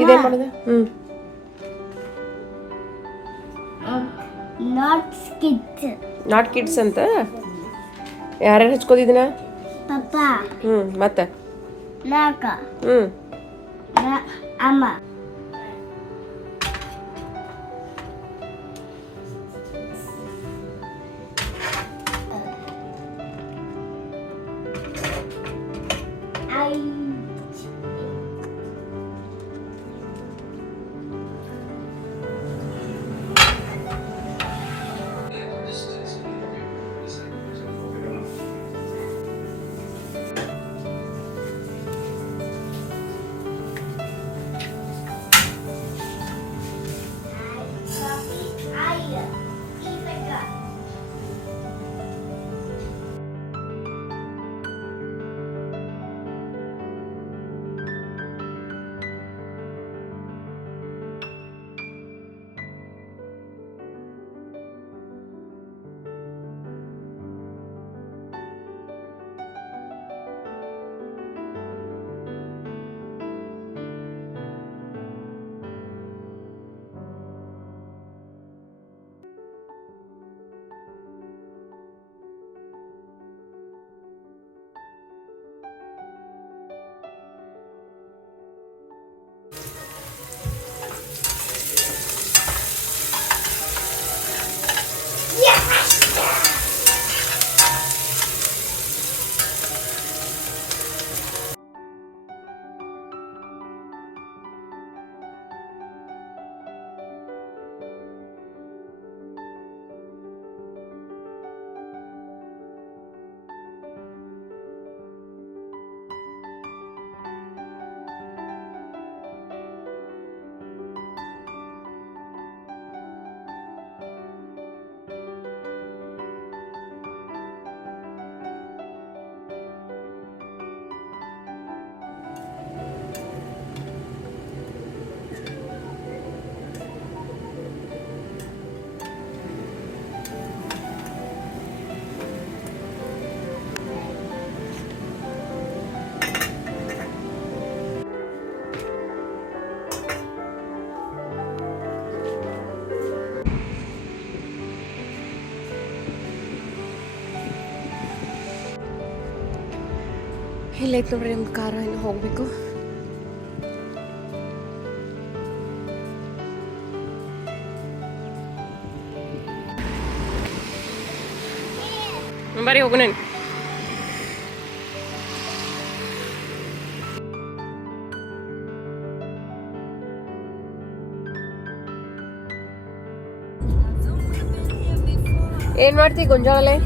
ಇದೇನು ಮಾಡೋದು? Not kids ಅಂತ ಯಾರ್ಯಾರು ಹಚ್ಕೋದಿದ್ದೀನ? ಪಪ್ಪ, ಮತ್ತೆ ನಾಕ, ಹ್ಞೂ ಅಮ್ಮ. ಇಲ್ಲೈತೆ ನೋಡ್ರಿ ನಮ್ದು ಕಾರ, ಇನ್ನು ಹೋಗಬೇಕು. ಬರ್ರಿ ಹೋಗು. ನಾನು ಏನು ಮಾಡ್ತಿ ಗೊಂಜಾಳಲೆ?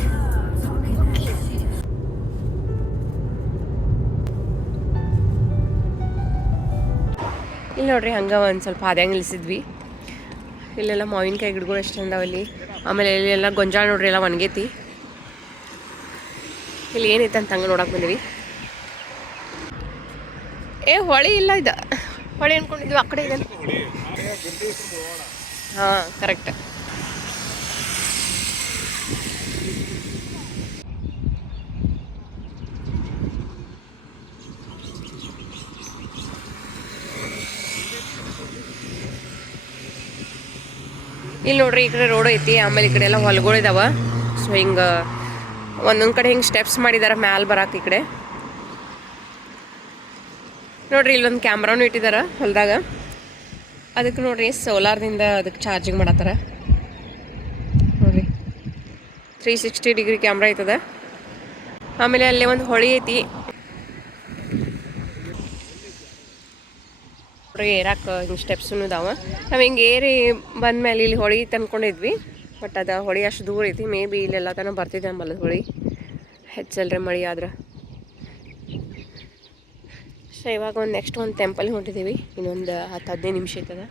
ಇಲ್ಲಿ ನೋಡ್ರಿ ಹಂಗೆ ಒಂದು ಸ್ವಲ್ಪ ಹಾದ್ಯಾಗ ನಿಲ್ಲಿಸಿದ್ವಿ. ಇಲ್ಲೆಲ್ಲ ಮಾವಿನಕಾಯಿ ಗಿಡಗಳು ಎಷ್ಟು ಚಂದಾವಲ್ಲಿ. ಆಮೇಲೆ ಇಲ್ಲೆಲ್ಲ ಗೊಂಜಾಳ ನೋಡ್ರಿ ಎಲ್ಲ ಒಣಗೈತಿ. ಇಲ್ಲಿ ಏನೈತೆ ಅಂತ ಹಂಗೆ ನೋಡಕ್ಕೆ ಬಂದೀವಿ. ಹೊಳಿ ಇಲ್ಲ, ಇದು ಹೊಳಿ ಅನ್ಕೊಂಡಿದ್ವಿ ಆ ಕಡೆ ಇದೆ. ಹಾಂ ಕರೆಕ್ಟ್. ಇಲ್ಲಿ ನೋಡ್ರಿ ಈ ಕಡೆ ರೋಡ್ ಐತಿ, ಆಮೇಲೆ ಈ ಕಡೆ ಎಲ್ಲ ಹೊಲಗಳು ಇದಾವೆ. ಸೊ ಹಿಂಗೆ ಒಂದೊಂದು ಕಡೆ ಹಿಂಗೆ ಸ್ಟೆಪ್ಸ್ ಮಾಡಿದಾರೆ ಮ್ಯಾಲೆ ಬರಕ್ಕೆ. ಈ ಕಡೆ ನೋಡ್ರಿ ಇಲ್ಲೊಂದು ಕ್ಯಾಮ್ರಾನು ಇಟ್ಟಿದ್ದಾರೆ ಹೊಲದಾಗ. ಅದಕ್ಕೆ ನೋಡ್ರಿ ಸೋಲಾರ್ದಿಂದ ಅದಕ್ಕೆ ಚಾರ್ಜಿಂಗ್ ಮಾಡತ್ತಾರ ನೋಡ್ರಿ. 360 ಡಿಗ್ರಿ ಕ್ಯಾಮ್ರಾ ಐತದ. ಆಮೇಲೆ ಅಲ್ಲೇ ಒಂದು ಹೊಳಿ ಐತಿ ಏರಾಕ ಹಿಂಗೆ ಸ್ಟೆಪ್ಸೂ ಇದಾವೆ. ನಾವು ಹಿಂಗೆ ಏರಿ ಬಂದಮೇಲೆ ಇಲ್ಲಿ ಹೊಳಿ ತಂದ್ಕೊಂಡಿದ್ವಿ. ಬಟ್ ಅದು ಹೊಳಿ ಅಷ್ಟು ದೂರ ಐತಿ. ಮೇ ಬಿ ಇಲ್ಲೆಲ್ಲ ತನಕ ಬರ್ತಿದ್ದೆ ಅಂಬಲ್ಲ ಹೊಳಿ ಹೆಚ್ಚಲ್ರಿ ಮಳೆ ಆದ್ರೆ. ಸೊ ಇವಾಗ ಒಂದು ನೆಕ್ಸ್ಟ್ ಒಂದು ಟೆಂಪಲ್ಗೆ ಹೊಂಟಿದ್ದೀವಿ. ಇನ್ನೊಂದು 10-15 ನಿಮಿಷ ಐತದ.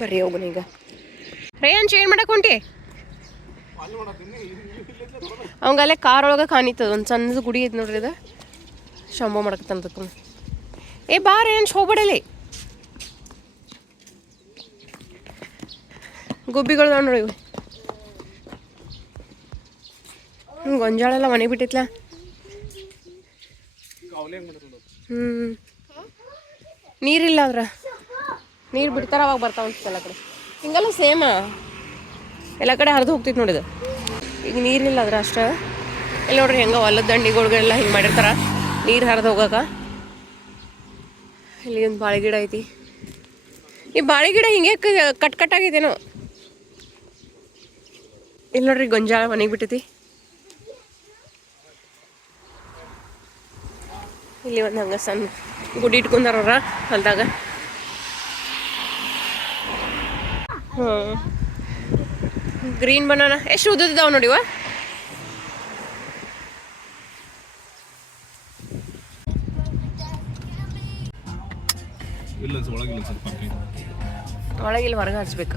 ಬರ್ರಿ ಹೋಗೋಣ ಈಗ. ರೇಯನ್ ಚೇಂಜ್ ಮಾಡಕ್ಕೆ ಹೊಂಟಿ ಅವಂಗಲ್ಲೇ ಕಾರ್ ಒಳಗೆ ಕಾಣಿತದ. ಒಂದು ಸಣ್ಣದು ಗುಡಿ ಐತೆ ನೋಡ್ರಿ, ಅದು ಶಂಭೋ ಮಾಡಕತ್ತಂತ. ಬಾ ರೇಯನ್ಸ್ ಹೋಗ್ಬೇಡಲಿ. ಗುಬ್ಬಿಗಳು ನೋಡಿ ಇವು. ಗೊಂಜಾಳ ಎಲ್ಲ ಒಣಗಿ ಬಿಟ್ಟಿತ್ಲ. ನೀರಿಲ್ಲ ಅದ್ರ ನೀರು ಬಿಡ್ತಾರ ಅವಾಗ ಬರ್ತಾವ ಅನ್ಸುತ್ತೆ ಎಲ್ಲ ಕಡೆ. ಹಿಂಗೆಲ್ಲ ಸೇಮ ಎಲ್ಲ ಕಡೆ ಹರಿದು ಹೋಗ್ತೈತೆ ನೋಡಿದು. ಈಗ ನೀರಿಲ್ಲ ಅದ್ರ ಅಷ್ಟೇ. ಇಲ್ಲಿ ನೋಡ್ರಿ ಹೆಂಗೆ ಹೊಲದ ದಂಡಿಗಳ್ಗೆಲ್ಲ ಹಿಂಗೆ ಮಾಡಿರ್ತಾರ ನೀರು ಹರಿದು ಹೋಗಾಕ. ಇಲ್ಲಿ ಒಂದು ಬಾಳೆ ಗಿಡ ಐತಿ. ಈ ಬಾಳೆ ಗಿಡ ಹಿಂಗೆ ಕಟ್ಟಾಗಿದೇನೋ. ಇಲ್ಲಿ ನೋಡ್ರಿ ಗೊಂಜಾಳ ಮನೆಗೆ ಬಿಟ್ಟೈತಿ. ಇಲ್ಲಿ ಒಂದು ಹಂಗೆ ಸಣ್ಣ ಗುಡಿ ಇಟ್ಕೊಂಡಾರವ್ರ ಹೊಲ್ದಾಗ. ಗ್ರೀನ್ ಬನಾನ ಎಷ್ಟು ಉದ್ದಿದಾವ ನೋಡಿವ. ಒಳಗಿಲ್ಲಿ ಹೊರಗೆ ಹಚ್ಬೇಕು.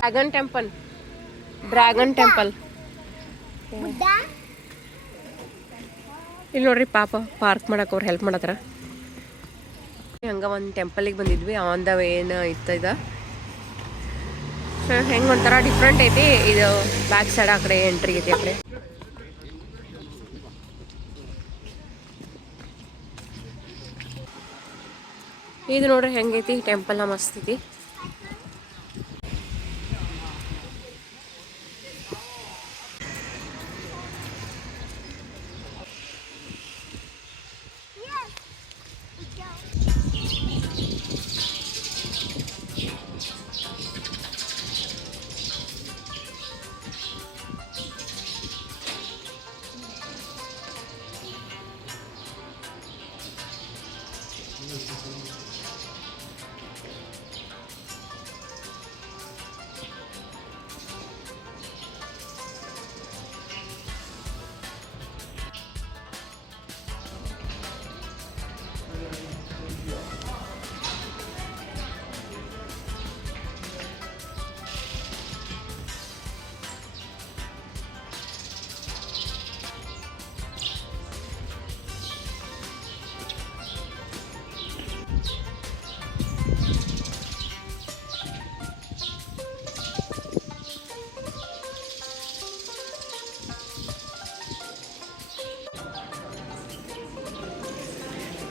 ಡ್ರ್ಯಾಗನ್ ಟೆಂಪಲ್ ಇಲ್ಲಿ ನೋಡ್ರಿ ಪಾಪ ಪಾರ್ಕ್ ಮಾಡಕ್ಕೆ ಅವ್ರು ಹೆಲ್ಪ್ ಮಾಡತ್ತಾರ. ಹಂಗೆ ಒಂದು ಟೆಂಪಲಿಗೆ ಬಂದಿದ್ವಿ. ಆನ್ ದ ವೇ ಏನು ಇತ್ತ ಹೆಂಗೆ ಒಂಥರ ಡಿಫ್ರೆಂಟ್ ಐತಿ. ಇದು ಬ್ಯಾಕ್ ಸೈಡ್ ಆ ಕಡೆ ಎಂಟ್ರಿ ಐತಿ. ಆ ಕಡೆ ಇದು ನೋಡ್ರಿ ಹೆಂಗೈತಿ ಟೆಂಪಲ್ ಮಸ್ತ್ ಐತಿ.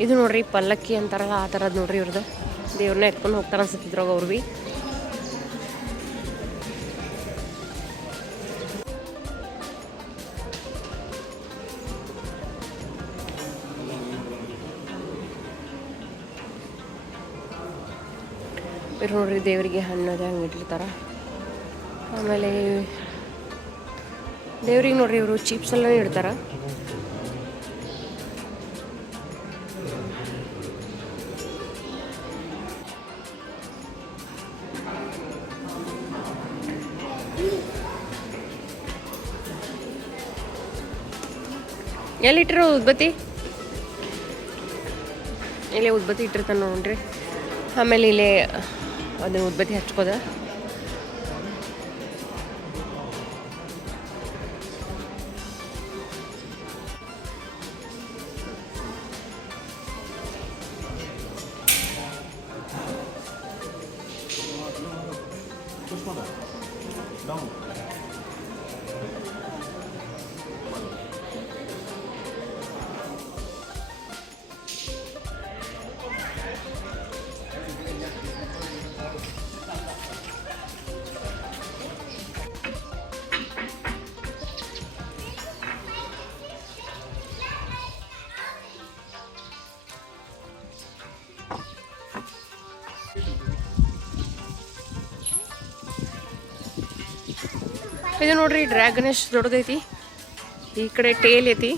ಇದು ನೋಡ್ರಿ ಪಲ್ಲಕ್ಕಿ ಅಂತಾರಲ್ಲ ಆ ಥರದ್ದು ನೋಡ್ರಿ ಇವ್ರದ್ದು. ದೇವ್ರನ್ನ ಎತ್ಕೊಂಡು ಹೋಗ್ತಾರ ಅನ್ಸತ್ತಿದ್ರಾಗ ಅವ್ರು ಭೀ. ಇವ್ರು ನೋಡ್ರಿ ದೇವರಿಗೆ ಹಣ್ಣದ ಹಂಗೆ ಇಟ್ಟಿರ್ತಾರ. ಆಮೇಲೆ ದೇವ್ರಿಗೆ ನೋಡ್ರಿ ಇವರು ಚೀಪ್ಸ್ ಎಲ್ಲ ಇಡ್ತಾರ. ಎಲ್ಲಿಟ್ಟಿರೋ ಉದ್ಬತ್ತಿ? ಇಲ್ಲೇ ಉದ್ಬತ್ತಿ ಇಟ್ಟಿರ್ತಾನೆ ನೋಡ್ರಿ. ಆಮೇಲೆ ಇಲ್ಲೇ ಅದು ಉದ್ಬತ್ತಿ ಹಚ್ಕೋದ. ಇದು ನೋಡ್ರಿ ಡ್ರ್ಯಾಗನ್ ಎಷ್ಟು ದೊಡ್ಡದೈತಿ. ಈ ಕಡೆ ಟೇಲ್ ಐತಿ,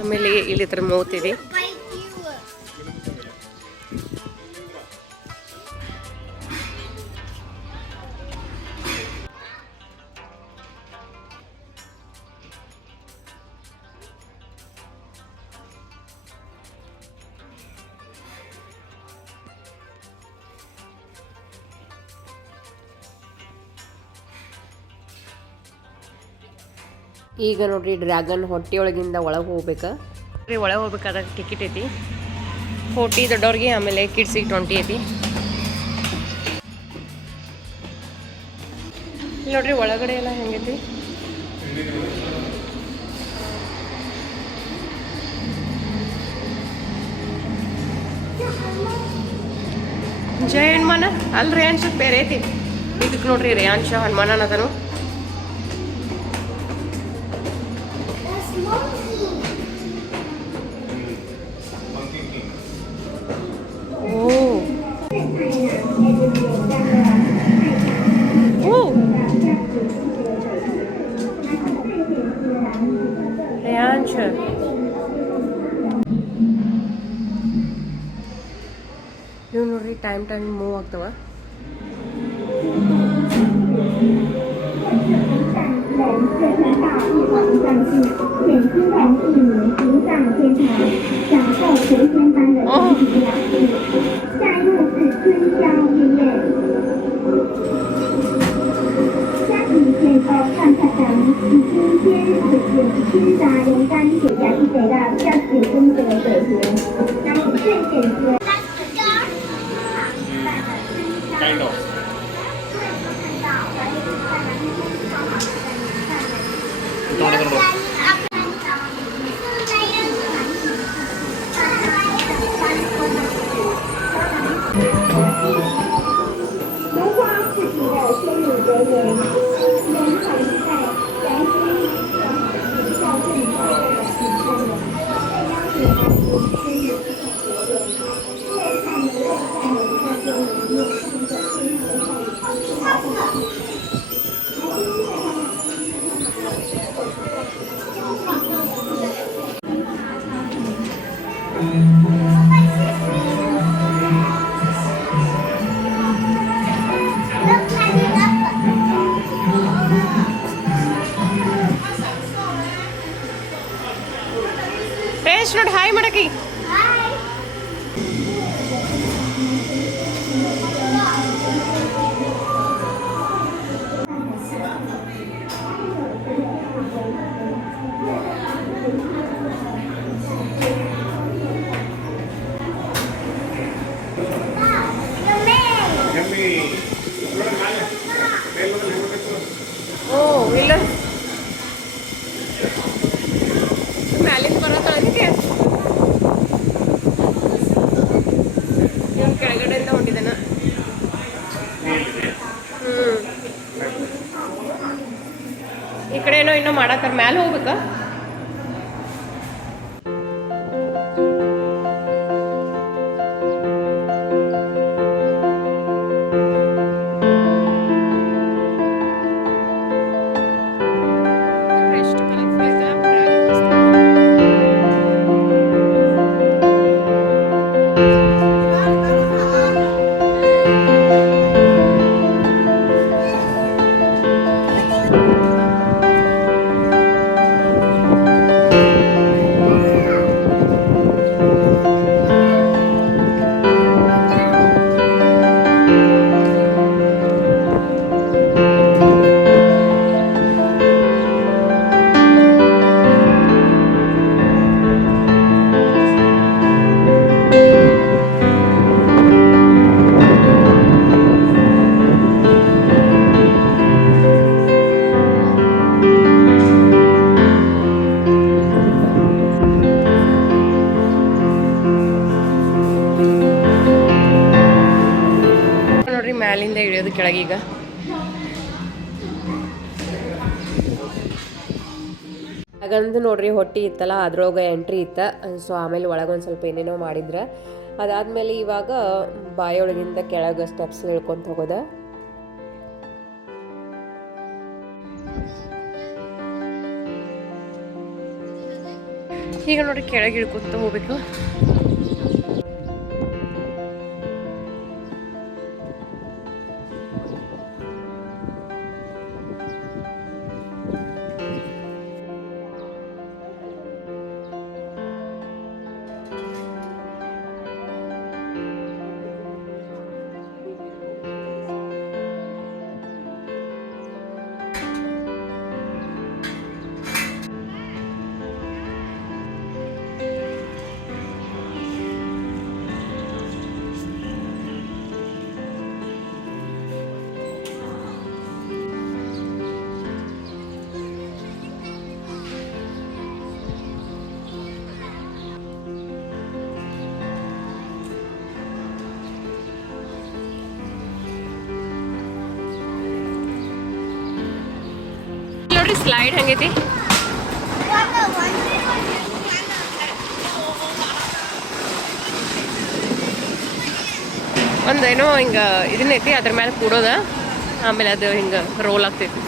ಆಮೇಲೆ ಇಲ್ಲಿ ಥರ ಮೌತ್ ಇದೆ. ಈಗ ನೋಡ್ರಿ ಡ್ರ್ಯಾಗನ್ ಹೊಟ್ಟೆಯೊಳಗಿಂದ ಒಳಗೆ ಹೋಗ್ಬೇಕು. ಒಳಗೆ ಹೋಗ್ಬೇಕಾದಾಗ ಟಿಕೆಟ್ ಐತಿ 40 ದೊಡ್ಡವ್ರಿಗೆ, ಆಮೇಲೆ ಕಿಡ್ಸಿಗೆ 20 ಐತಿ. ನೋಡ್ರಿ ಒಳಗಡೆ ಎಲ್ಲ ಹೆಂಗೈತಿ. ಜೈ ಹನುಮಾನ ಅಲ್ಲಿ ರೇಂಜ್ ಬೇರೆ ಐತಿ ಇದಕ್ಕೆ ನೋಡ್ರಿ ರೇಯಾಂಶ ಹನುಮಾನ ಅನ್ನೋದನು ರೇಯಾಂಶ ಇವು ನೋಡ್ರಿ ಟೈಮ್ ಮೂವ್ ಆಗ್ತವ Kind of. ರೇಂಜ್ ನೋಡಿ ಹಾಯ್ ಮಾಡಕಿ ಓ ಇಲ್ಲ ಮ್ಯಾಲಿಂದ ಬರೋತ್ತಳ ಅದಕ್ಕೆ ಇವ್ನು ಕೆಳಗಡೆಯಿಂದ ಹೊಂಟಿದ್ದಾನ ಈ ಕಡೆ ಏನೋ ಇನ್ನೂ ಮಾಡತ್ತಾರ ಮ್ಯಾಲೆ ಹೋಗ್ಬೇಕಾ ಎಷ್ಟು ಕಲರ್ಫುಲ್ ಐತಲ್ಲ ಡ್ರ್ಯಾಗನ್ ಮಸ್ತ್ ನೋಡ್ರಿ ಮ್ಯಾಲಿಂದ ಇಳಿಯೋದು ಕೆಳಗೀಗ ಹಾಗಂದು ನೋಡ್ರಿ ಹೊಟ್ಟಿ ಇತ್ತಲ್ಲ ಅದ್ರೊಳಗೆ ಎಂಟ್ರಿ ಇತ್ತ ಸೊ ಆಮೇಲೆ ಒಳಗೆ ಒಂದು ಸ್ವಲ್ಪ ಏನೇನೋ ಮಾಡಿದ್ರೆ ಅದಾದ್ಮೇಲೆ ಇವಾಗ ಬಾಯೊಳಗಿಂದ ಕೆಳಗೆ ಸ್ಟೆಪ್ಸ್ ಇಳ್ಕೊಂತ ಹೋಗೋದ ಈಗ ನೋಡ್ರಿ ಕೆಳಗೆ ಇಳ್ಕೊಂತ ಹೋಗ್ಬೇಕು ನೋಡ್ರಿ ಸ್ಲೈಡ್ ಹಂಗೈತಿ. ಒಂದೇನೋ ಹಿಂಗೆ ಇದನ್ನೈತಿ, ಅದ್ರ ಮೇಲೆ ಕೂಡೋದ, ಆಮೇಲೆ ಅದು ಹಿಂಗೆ ರೋಲ್ ಆಗ್ತೈತಿ.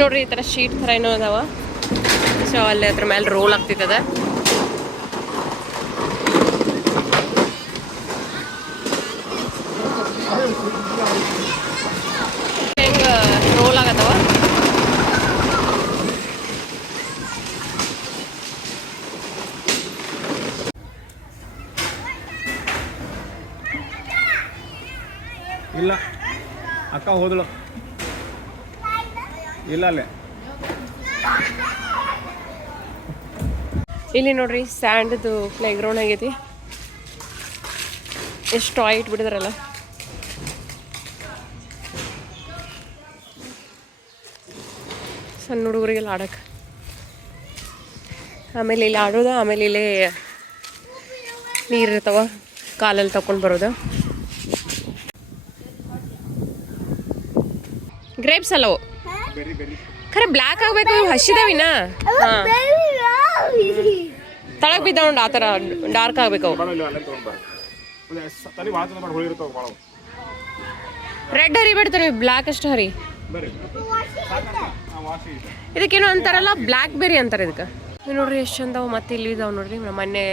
ನೋಡ್ರಿ ಈ ಥರ ಶೀಟ್ ಥರ ಏನೋ ಅದಾವ. ಸೊ ಅಲ್ಲಿ ಅದ್ರ ಮೇಲೆ ರೋಲ್ ಆಗ್ತಿತ್ತದ. ಹೆಂಗ ರೋಲ್ ಆಗತ್ತವ. ಇಲ್ಲ ಅಕ್ಕ ಹೋದಳು ಇಲ್ಲ ಅಲ್ಲೇ. ಇಲ್ಲಿ ನೋಡ್ರಿ ಸ್ಯಾಂಡ್ದು ಪ್ಲೇ ಗ್ರೌಂಡ್ ಆಗೈತಿ. ಎಷ್ಟು ಟಾಯ್ ಇಟ್ಬಿಟ್ಟಿದಾರಲ್ಲ. ಸಣ್ಣ ಹುಡುಗರಿಗೆಲ್ಲ ಆಡಕ್ಕೆ. ಆಮೇಲೆ ಇಲ್ಲಿ ಆಡೋದು, ಆಮೇಲೆ ಇಲ್ಲೇ ನೀರು ಇರ್ತಾವ, ಕಾಲಲ್ಲಿ ತಗೊಂಡು ಬರೋದು. ಗ್ರೇಪ್ಸ್ ಅಲ್ಲವು ಖರೆ ಬ್ಲ್ಯಾಕ್ ಆಗಬೇಕು, ಹಸಿದಾವಿನ. ಹಾಂ ತಳಗ್ ಬಿದ್ದಾವ ನೋಡಿ, ಆ ಥರ ಡಾರ್ಕ್ ಆಗ್ಬೇಕು ಅವು. ರೆಡ್ ಹರಿಬೇಡ್ತಾರೆ, ಬ್ಲ್ಯಾಕ್ ಅಷ್ಟು ಹರಿ. ಇದಕ್ಕೇನೋ ಅಂತಾರಲ್ಲ, ಬ್ಲ್ಯಾಕ್ ಬೆರಿ ಅಂತಾರೆ ಇದಕ್ಕೆ. ನೋಡ್ರಿ ಎಷ್ಟು ಚಂದವು. ಮತ್ತೆ ಇಲ್ಲಿ ಇದಾವೆ ನೋಡ್ರಿ. ಮೊನ್ನೆ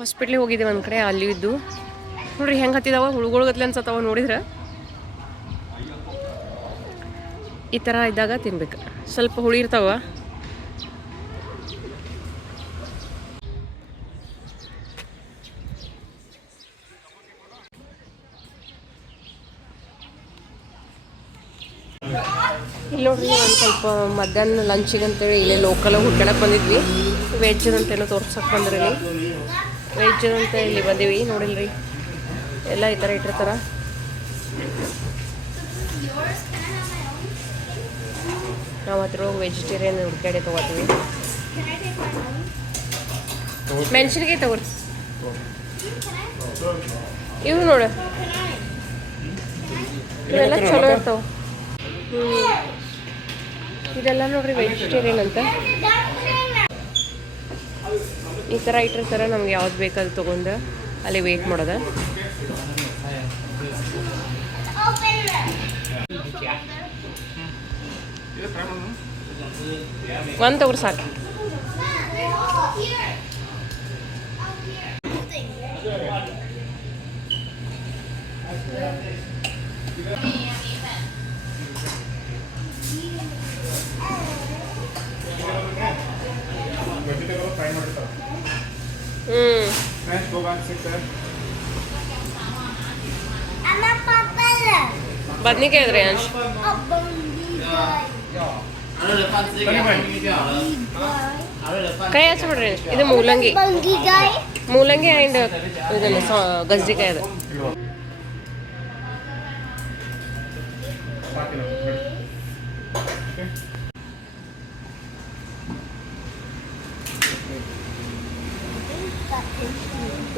ಹಾಸ್ಪಿಟ್ಲಿಗೆ ಹೋಗಿದ್ದೇವೆ ಒಂದು ಕಡೆ, ಅಲ್ಲಿ ಇದ್ದು ನೋಡ್ರಿ ಹೆಂಗೆ ಹತ್ತಿದಾವ, ಹುಳುಗಳ್ಗತ್ಲೆ ಅನ್ಸತ್ತವ ನೋಡಿದ್ರೆ. ಈ ಥರ ಇದ್ದಾಗ ತಿನ್ಬೇಕು, ಸ್ವಲ್ಪ ಹುಳಿ ಇರ್ತಾವ. ಇಲ್ಲಿ ನೋಡ್ರಿ ಒಂದು ಸ್ವಲ್ಪ ಮಧ್ಯಾಹ್ನ ಲಂಚಿಗೆ ಅಂತೇಳಿ ಇಲ್ಲೇ ಲೋಕಲಾಗಿ ಹುಡ್ಕೊಳಕ್ಕೆ ಬಂದಿದ್ವಿ. ವೆಜ್ ಅಂತೇನೋ ತೋರ್ಸಕ್ಕೆ ಬಂದ್ರಿ. ವೆಜ್ ಅಂತ ಇಲ್ಲಿ ಬಂದೀವಿ. ನೋಡಿಲ್ರಿ ಎಲ್ಲ ಈ ಥರ ಇಟ್ಟಿರ್ತಾರ. ನಾವು ಹತ್ರ ವೆಜಿಟೇರಿಯನ್ ಹುಡ್ಕಾಡಿ ತೊಗೋತೀವಿ. ಮೆಣಸಿನ್ಕಾಯಿ ತಗೋರಿ. ಇವು ನೋಡು, ಇವೆಲ್ಲ ಚಲೋ ಇರ್ತಾವೆ. ಇದೆಲ್ಲ ನೋಡ್ರಿ ವೆಜಿಟೇರಿಯನ್ ಅಂತ. ಈ ಥರ ಇಟ್ಟಿರ್ತಾರೆ. ನಮ್ಗೆ ಯಾವ್ದು ಬೇಕು ಅದು ತೊಗೊಂಡು ಅಲ್ಲಿ ವೆಯ್ಟ್ ಮಾಡೋದು. ಒಂದು ತಗೋರಿ ಸಾಕು. ಬದ್ನಿಕಾಯಿ ಇದ್ರಿ ಅಂಶ್. ಕೈ ಹಚ್ಬಿಡ್ರಿ. ಇದು ಮೂಲಂಗಿ, ಮೂಲಂಗಿ ಆ್ಯಂಡ್ ಇದನ್ನು ಗಜ್ರಿಕಾಯಿ ಅದು.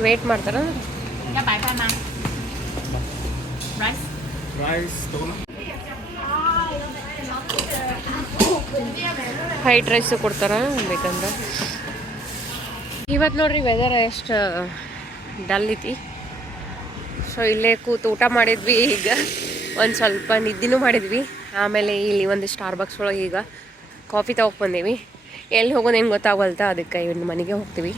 ವೇಟ್ ಮಾಡ್ತಾರ. ವೈಟ್ ರೈಸು ಕೊಡ್ತಾರ ಬೇಕಂದ್ರೆ. ಇವತ್ತು ನೋಡ್ರಿ ವೆದರ್ ಎಷ್ಟು ಡಲ್ ಐತಿ. ಸೊ ಇಲ್ಲೇ ಕೂತು ಊಟ ಮಾಡಿದ್ವಿ. ಈಗ ಒಂದು ಸ್ವಲ್ಪ ನಿದ್ದಿನೂ ಮಾಡಿದ್ವಿ. ಆಮೇಲೆ ಇಲ್ಲಿ ಒಂದು ಸ್ಟಾರ್ಬಕ್ಸ್ ಒಳಗೆ ಈಗ ಕಾಫಿ ತಗೋಕ್ ಬಂದೀವಿ. ಎಲ್ಲಿ ಹೋಗೋದು ಏನು ಗೊತ್ತಾಗಲ್ತ, ಅದಕ್ಕೆ ಇನ್ನು ಮನೆಗೆ ಹೋಗ್ತೀವಿ.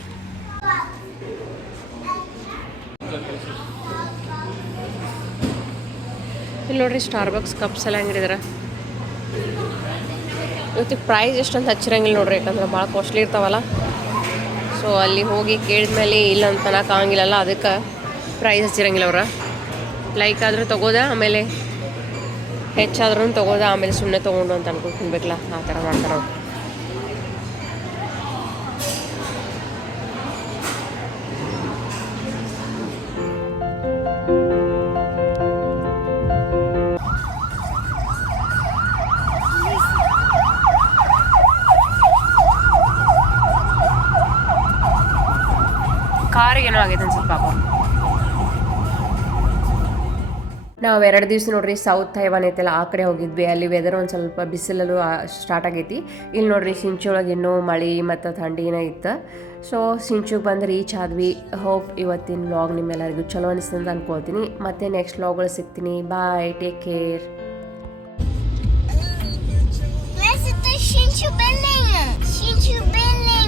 ಇಲ್ಲಿ ನೋಡ್ರಿ ಸ್ಟಾರ್ಬಕ್ಸ್ ಕಪ್ಸ್ ಎಲ್ಲ ಹೆಂಗಿದಾರ. ಇವತ್ತಿಗೆ ಪ್ರೈಸ್ ಎಷ್ಟಂತ ಹಚ್ಚಿರಂಗಿಲ್ಲ ನೋಡ್ರಿ, ಯಾಕಂದ್ರೆ ಭಾಳ ಕಾಸ್ಟ್ಲಿ ಇರ್ತಾವಲ್ಲ. ಸೊ ಅಲ್ಲಿ ಹೋಗಿ ಕೇಳಿದ್ಮೇಲೆ ಇಲ್ಲ ಅಂತ ಅನ್ನೋಕೆ ಆಗಂಗಿಲ್ಲಲ್ಲ, ಅದಕ್ಕೆ ಪ್ರೈಸ್ ಹಚ್ಚಿರಂಗಿಲ್ಲ ಅವ್ರ. ಲೈಕ್ ಆದರೂ ತೊಗೋದ, ಆಮೇಲೆ ಹೆಚ್ಚಾದ್ರೂ ತೊಗೋದ, ಆಮೇಲೆ ಸುಮ್ಮನೆ ತೊಗೊಂಡು ಅಂತ ಅನ್ಕೊಂಡು ತಿನ್ಬೇಕಲ್ಲ, ಆ ಥರ ಮಾಡ್ತಾರೆ ಅವ್ರು. ಏನೋ ಆಗೈತೆ ಅನ್ಸುತ್ತೆ ಪಾಪ. ನಾವು 2 ದಿವಸ ನೋಡ್ರಿ ಸೌತ್ ತೈವಾನ್ ಐತಲ್ಲ ಆ ಕಡೆ ಹೋಗಿದ್ವಿ. ಅಲ್ಲಿ ವೆದರ್ ಒಂದು ಸ್ವಲ್ಪ ಬಿಸಿಲಲ್ಲೂ ಸ್ಟಾರ್ಟ್ ಆಗೈತಿ. ಇಲ್ಲಿ ನೋಡ್ರಿ ಸಿಂಚೊಳಗೆ ಇನ್ನೂ ಮಳೆ ಮತ್ತು ಥಂಡಿನ ಇತ್ತು. ಸೊ ಸಿಂಚುಗೆ ಬಂದು ರೀಚ್ ಆದ್ವಿ. ಹೋಪ್ ಇವತ್ತಿನ ವ್ಲಾಗ್ ನಿಮ್ಮೆಲ್ಲರಿಗೂ ಚಲೋ ಅನಿಸ್ತಂತ ಅನ್ಕೊಳ್ತೀನಿ. ಮತ್ತೆ ನೆಕ್ಸ್ಟ್ ವ್ಲಾಗ್ಗಳು ಸಿಗ್ತೀನಿ. Bye, take care. Waar zit de Shinchu Belling? Shinchu Belling.